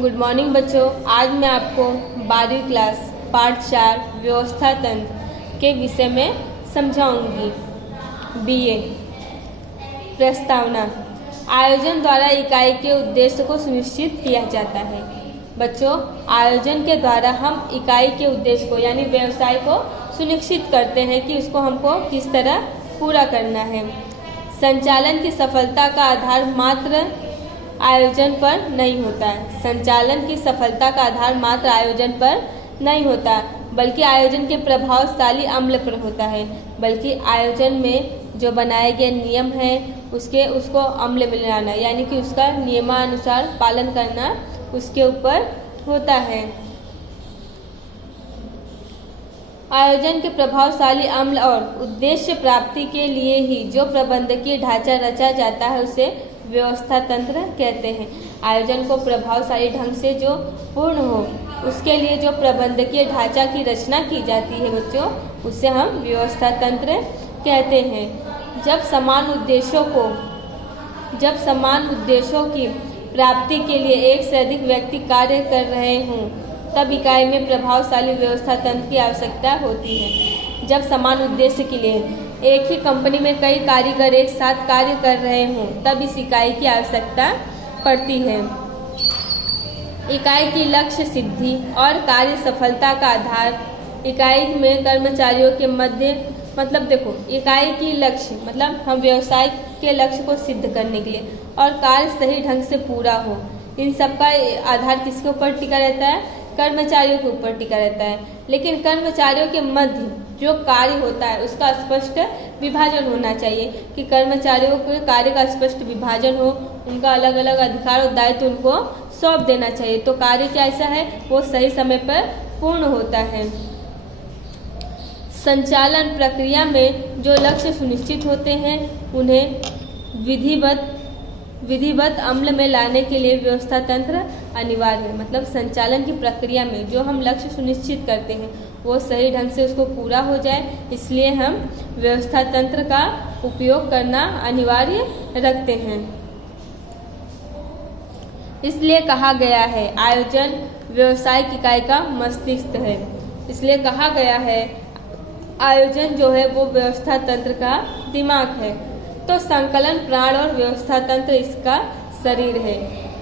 Good morning बच्चों। आज मैं आपको 12वीं क्लास पाठ 4 व्यवस्था तंत्र के विषय में समझाऊंगी। बीए प्रस्तावना। आयोजन द्वारा इकाई के उद्देश्य को सुनिश्चित किया जाता है। बच्चों, आयोजन के द्वारा हम इकाई के उद्देश्य को यानी व्यवसाय को सुनिश्चित करते हैं कि उसको हमको किस तरह पूरा करना है। संचालन की सफलता का आधार मात्र आयोजन पर नहीं होता है। संचालन की सफलता का आधार मात्र आयोजन पर नहीं होता, बल्कि आयोजन के प्रभावशाली अमल पर होता है। बल्कि आयोजन में जो बनाए गए नियम है उसको अमल में लाना यानी कि उसका नियमानुसार पालन करना उसके ऊपर होता है। आयोजन के प्रभावशाली अमल और उद्देश्य प्राप्ति के लिए ही जो प्रबंधकीय ढांचा रचा जाता है उसे व्यवस्था तंत्र कहते हैं। आयोजन को प्रभावशाली ढंग से जो पूर्ण हो उसके लिए जो प्रबंधकीय ढांचा की रचना की जाती है बच्चों, उसे हम व्यवस्था तंत्र कहते हैं। जब समान उद्देश्यों की प्राप्ति के लिए एक से अधिक व्यक्ति कार्य कर रहे हों तब इकाई में प्रभावशाली व्यवस्था तंत्र की आवश्यकता होती है। जब समान उद्देश्य के लिए एक ही कंपनी में कई कारीगर एक साथ कार्य कर रहे हों तब इस इकाई की आवश्यकता पड़ती है। इकाई की लक्ष्य सिद्धि और कार्य सफलता का आधार इकाई में कर्मचारियों के मध्य इकाई की लक्ष्य हम व्यवसाय के लक्ष्य को सिद्ध करने के लिए और कार्य सही ढंग से पूरा हो, इन सब का आधार किसके ऊपर टिका रहता है? कर्मचारियों के ऊपर टिका रहता है। लेकिन कर्मचारियों के मध्य जो कार्य होता है उसका स्पष्ट विभाजन होना चाहिए कि कर्मचारियों के कार्य का स्पष्ट विभाजन हो, उनका अलग अलग अधिकार और दायित्व उनको सौंप देना चाहिए, तो कार्य क्या ऐसा है वो सही समय पर पूर्ण होता है। संचालन प्रक्रिया में जो लक्ष्य सुनिश्चित होते हैं उन्हें विधिवत अमल में लाने के लिए व्यवस्था तंत्र अनिवार्य है। संचालन की प्रक्रिया में जो हम लक्ष्य सुनिश्चित करते हैं वो सही ढंग से उसको पूरा हो जाए, इसलिए हम व्यवस्था तंत्र का उपयोग करना अनिवार्य रखते हैं। इसलिए कहा गया है आयोजन व्यवसायिक इकाई का मस्तिष्क है। इसलिए कहा गया है आयोजन जो है वो व्यवस्था तंत्र का दिमाग है। तो संकलन प्राण और व्यवस्था तंत्र इसका शरीर है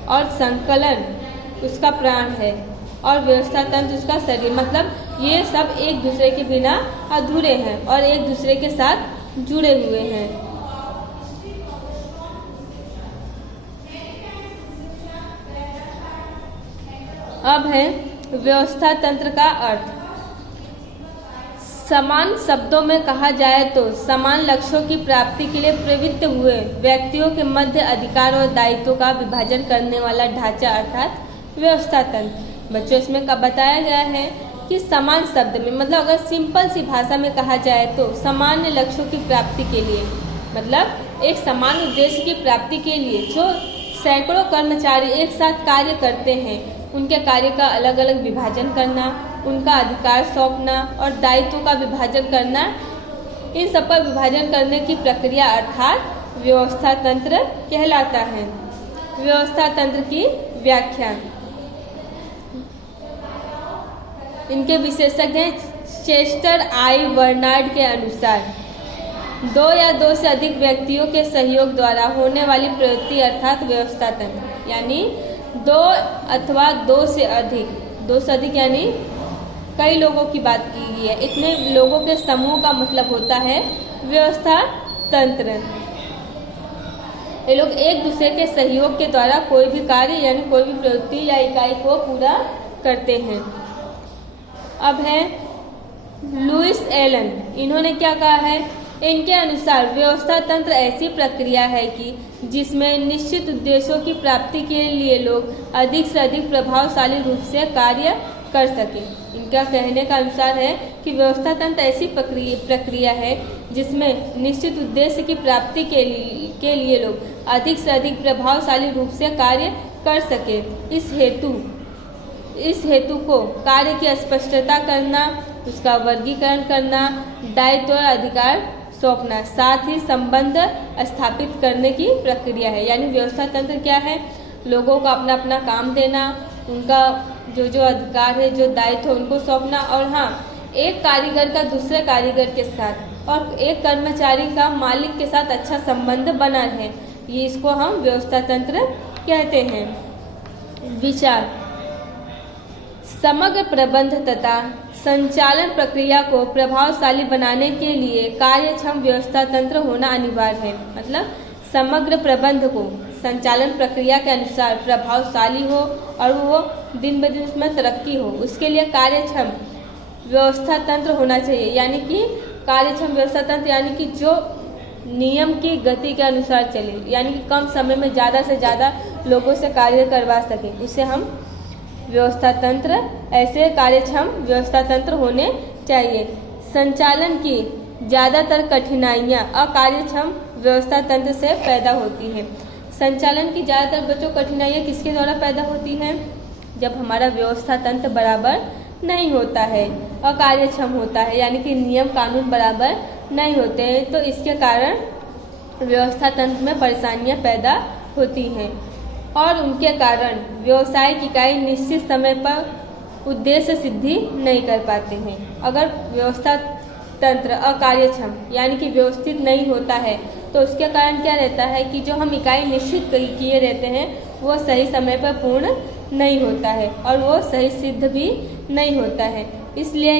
और संकलन उसका प्राण है और व्यवस्था तंत्र उसका शरीर। ये सब एक दूसरे के बिना अधूरे हैं और एक दूसरे के साथ जुड़े हुए हैं। अब है व्यवस्था तंत्र का अर्थ। समान शब्दों में कहा जाए तो समान लक्ष्यों की प्राप्ति के लिए प्रवृत्त हुए व्यक्तियों के मध्य अधिकार और दायित्वों का विभाजन करने वाला ढांचा अर्थात व्यवस्था तंत्र। बच्चों, इसमें कब बताया गया है कि समान शब्द में अगर सिंपल सी भाषा में कहा जाए तो सामान्य लक्ष्यों की प्राप्ति के लिए एक समान उद्देश्य की प्राप्ति के लिए जो सैकड़ों कर्मचारी एक साथ कार्य करते हैं उनके कार्य का अलग अलग विभाजन करना, उनका अधिकार सौंपना और दायित्व का विभाजन करना, इन सब पर विभाजन करने की प्रक्रिया अर्थात व्यवस्था तंत्र कहलाता है। व्यवस्था तंत्र की व्याख्या। इनके विशेषज्ञ चेस्टर आई बर्नार्ड के अनुसार दो या दो से अधिक व्यक्तियों के सहयोग द्वारा होने वाली प्रवृत्ति अर्थात व्यवस्था तंत्र, यानी दो अथवा दो से अधिक यानी कई लोगों की बात की गई है। इतने लोगों के समूह का मतलब होता है व्यवस्था तंत्र। ये लोग एक दूसरे के सहयोग के द्वारा कोई भी कार्य यानी कोई भी प्रवृत्ति या इकाई को पूरा करते हैं। अब है लुइस एलन, इन्होंने क्या कहा है? इनके अनुसार व्यवस्था तंत्र ऐसी प्रक्रिया है कि जिसमें निश्चित उद्देश्यों की प्राप्ति के लिए लोग अधिक से अधिक प्रभावशाली रूप से कार्य कर सके। इनका कहने का अनुसार है कि व्यवस्था तंत्र ऐसी प्रक्रिया है जिसमें निश्चित उद्देश्य की प्राप्ति के लिए लोग अधिक से अधिक प्रभावशाली रूप से कार्य कर सके। इस हेतु को कार्य की स्पष्टता करना, उसका वर्गीकरण करना, दायित्व और अधिकार सौंपना, साथ ही संबंध स्थापित करने की प्रक्रिया है। यानी व्यवस्था तंत्र क्या है? लोगों को अपना अपना काम देना, उनका जो जो अधिकार है, जो दायित्व है, उनको सौंपना। और हाँ, एक कारीगर का दूसरे कारीगर के साथ और एक कर्मचारी का मालिक के साथ अच्छा संबंध बना है, ये इसको हम व्यवस्था तंत्र कहते हैं। विचार: समग्र प्रबंध तथा संचालन प्रक्रिया को प्रभावशाली बनाने के लिए कार्यक्षम व्यवस्था तंत्र होना अनिवार्य है। मतलब समग्र प्रबंध को संचालन प्रक्रिया के अनुसार प्रभावशाली हो और वो दिन ब दिन उसमें तरक्की हो, उसके लिए कार्यक्षम व्यवस्था तंत्र होना चाहिए। यानी कि कार्यक्षम व्यवस्था तंत्र यानी कि जो नियम की गति के अनुसार चले, यानी कि कम समय में ज़्यादा से ज़्यादा लोगों से कार्य करवा सके, उसे हम व्यवस्था तंत्र, ऐसे कार्यक्षम व्यवस्था तंत्र होने चाहिए। संचालन की ज़्यादातर कठिनाइयाँ अकार्यक्षम व्यवस्था तंत्र से पैदा होती हैं। संचालन की ज़्यादातर बच्चों कठिनाइयाँ किसके द्वारा पैदा होती हैं? जब हमारा व्यवस्था तंत्र बराबर नहीं होता है, अकार्यक्षम होता है, यानी कि नियम कानून बराबर नहीं होते हैं, तो इसके कारण व्यवस्था तंत्र में परेशानियाँ पैदा होती हैं और उनके कारण व्यावसायिक इकाई निश्चित समय पर उद्देश्य सिद्धि नहीं कर पाते हैं। अगर व्यवस्था तंत्र अकार्यक्षम यानी कि व्यवस्थित नहीं होता है, तो उसके कारण क्या रहता है कि जो हम इकाई निश्चित किए रहते हैं वो सही समय पर पूर्ण नहीं होता है और वो सही सिद्ध भी नहीं होता है। इसलिए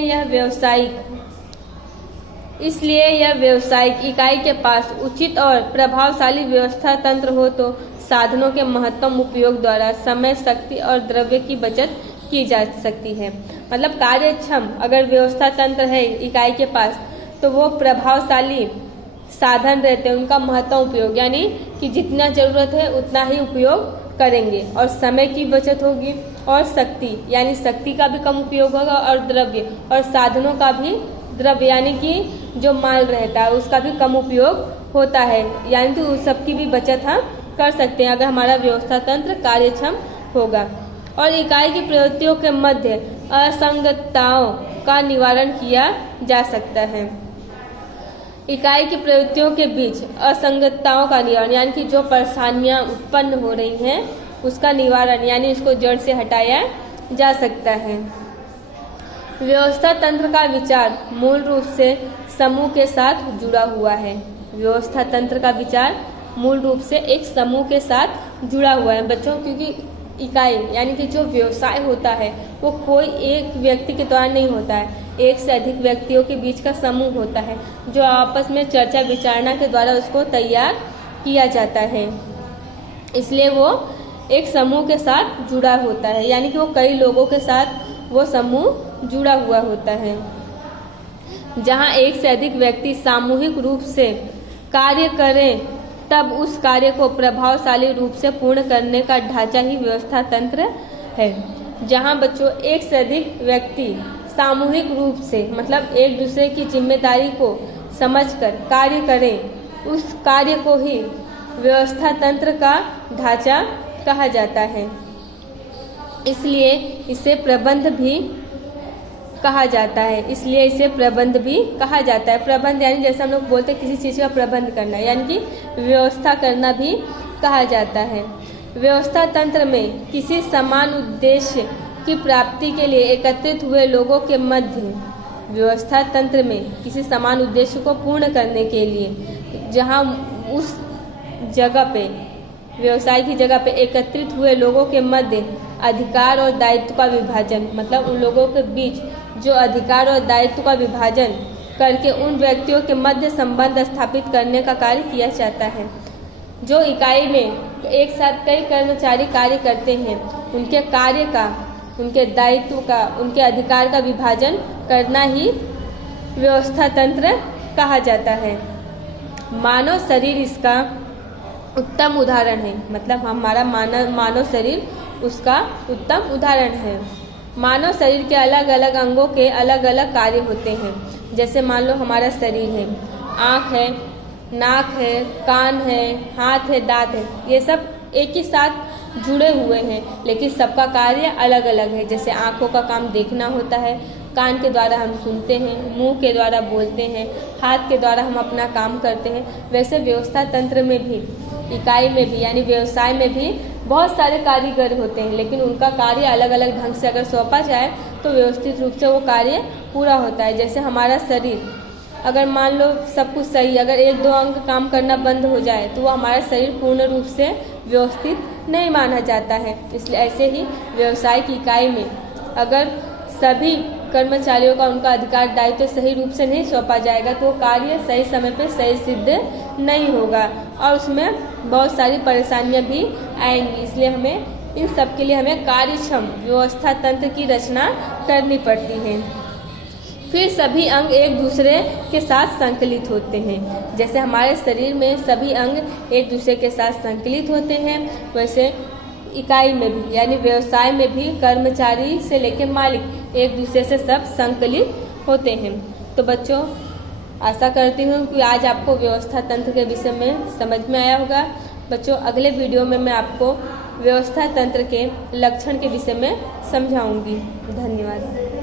यह व्यावसायिक इकाई के पास उचित और प्रभावशाली व्यवस्था तंत्र हो तो साधनों के महत्तम उपयोग द्वारा समय, शक्ति और द्रव्य की बचत की जा सकती है। मतलब कार्यक्षम अगर व्यवस्था तंत्र है इकाई के पास, तो वो प्रभावशाली साधन रहते हैं, उनका महत्तम उपयोग यानी कि जितना जरूरत है उतना ही उपयोग करेंगे और समय की बचत होगी और शक्ति यानी शक्ति का भी कम उपयोग होगा और द्रव्य और साधनों का भी द्रव्य यानी कि जो माल रहता है उसका भी कम उपयोग होता है, यानी कि उस सबकी भी बचत हम कर सकते हैं अगर हमारा व्यवस्था तंत्र कार्यक्षम होगा। और इकाई की प्रवृत्तियों के मध्य असंगतताओं का निवारण किया जा सकता है। इकाई की प्रवृत्तियों के बीच असंगतताओं का निवारण यानी कि जो परेशानियां उत्पन्न हो रही हैं उसका निवारण यानी इसको जड़ से हटाया जा सकता है। व्यवस्था तंत्र का विचार मूल रूप से समूह के साथ जुड़ा हुआ है। व्यवस्था तंत्र का विचार मूल रूप से एक समूह के साथ जुड़ा हुआ है बच्चों, क्योंकि इकाई यानी कि जो व्यवसाय होता है वो कोई एक व्यक्ति के द्वारा नहीं होता है, एक से अधिक व्यक्तियों के बीच का समूह होता है जो आपस में चर्चा विचारणा के द्वारा उसको तैयार किया जाता है। इसलिए वो एक समूह के साथ जुड़ा होता है, यानी कि वो कई लोगों के साथ वो समूह जुड़ा हुआ होता है। जहाँ एक से अधिक व्यक्ति सामूहिक रूप से कार्य करें तब उस कार्य को प्रभावशाली रूप से पूर्ण करने का ढांचा ही व्यवस्था तंत्र है। जहाँ बच्चों एक से अधिक व्यक्ति सामूहिक रूप से मतलब एक दूसरे की जिम्मेदारी को समझकर कार्य करें, उस कार्य को ही व्यवस्था तंत्र का ढांचा कहा जाता है। इसलिए इसे प्रबंध भी कहा जाता है। प्रबंध यानी जैसे हम लोग बोलते हैं किसी चीज़ का प्रबंध करना, यानी कि व्यवस्था करना भी कहा जाता है। व्यवस्था तंत्र में किसी समान उद्देश्य की प्राप्ति के लिए एकत्रित हुए लोगों के मध्य व्यवस्था तंत्र में किसी समान उद्देश्य को पूर्ण करने के लिए जहां उस जगह पे व्यवसाय की जगह पे एकत्रित हुए लोगों के मध्य अधिकार और दायित्व का विभाजन, मतलब उन लोगों के बीच जो अधिकार और दायित्व का विभाजन करके उन व्यक्तियों के मध्य संबंध स्थापित करने का कार्य किया जाता है। जो इकाई में एक साथ कई कर्मचारी कार्य करते हैं, उनके कार्य का, उनके दायित्व का, उनके अधिकार का विभाजन करना ही व्यवस्था तंत्र कहा जाता है। मानव शरीर इसका उत्तम उदाहरण है, मतलब हमारा मानव शरीर उसका उत्तम उदाहरण है। मानव शरीर के अलग अलग अंगों के अलग अलग कार्य होते हैं। जैसे मान लो हमारा शरीर है, आँख है, नाक है, कान है, हाथ है, दांत है, ये सब एक ही साथ जुड़े हुए हैं, लेकिन सबका कार्य अलग अलग है। जैसे आँखों का काम देखना होता है, कान के द्वारा हम सुनते हैं, मुंह के द्वारा बोलते हैं, हाथ के द्वारा हम अपना काम करते हैं। वैसे व्यवस्था तंत्र में भी, इकाई में भी यानी व्यवसाय में भी बहुत सारे कारीगर होते हैं, लेकिन उनका कार्य अलग अलग ढंग से अगर सौंपा जाए तो व्यवस्थित रूप से वो कार्य पूरा होता है। जैसे हमारा शरीर, अगर मान लो सब कुछ सही, अगर एक दो अंग काम करना बंद हो जाए तो वो हमारा शरीर पूर्ण रूप से व्यवस्थित नहीं माना जाता है। इसलिए ऐसे ही व्यवसायिक इकाई में अगर सभी कर्मचारियों का उनका अधिकार दायित्व सही रूप से नहीं सौंपा जाएगा तो कार्य सही समय पर सही सिद्ध नहीं होगा और उसमें बहुत सारी परेशानियां भी आएंगी। इसलिए हमें इन सब के लिए हमें कार्यक्षम व्यवस्था तंत्र की रचना करनी पड़ती है। फिर सभी अंग एक दूसरे के साथ संकलित होते हैं। जैसे हमारे शरीर में सभी अंग एक दूसरे के साथ संकलित होते हैं, वैसे इकाई में भी यानी व्यवसाय में भी कर्मचारी से लेकर मालिक एक दूसरे से सब संकलित होते हैं। तो बच्चों, आशा करती हूँ कि आज आपको व्यवस्था तंत्र के विषय में समझ में आया होगा। बच्चों, अगले वीडियो में मैं आपको व्यवस्था तंत्र के लक्षण के विषय में समझाऊंगी। धन्यवाद।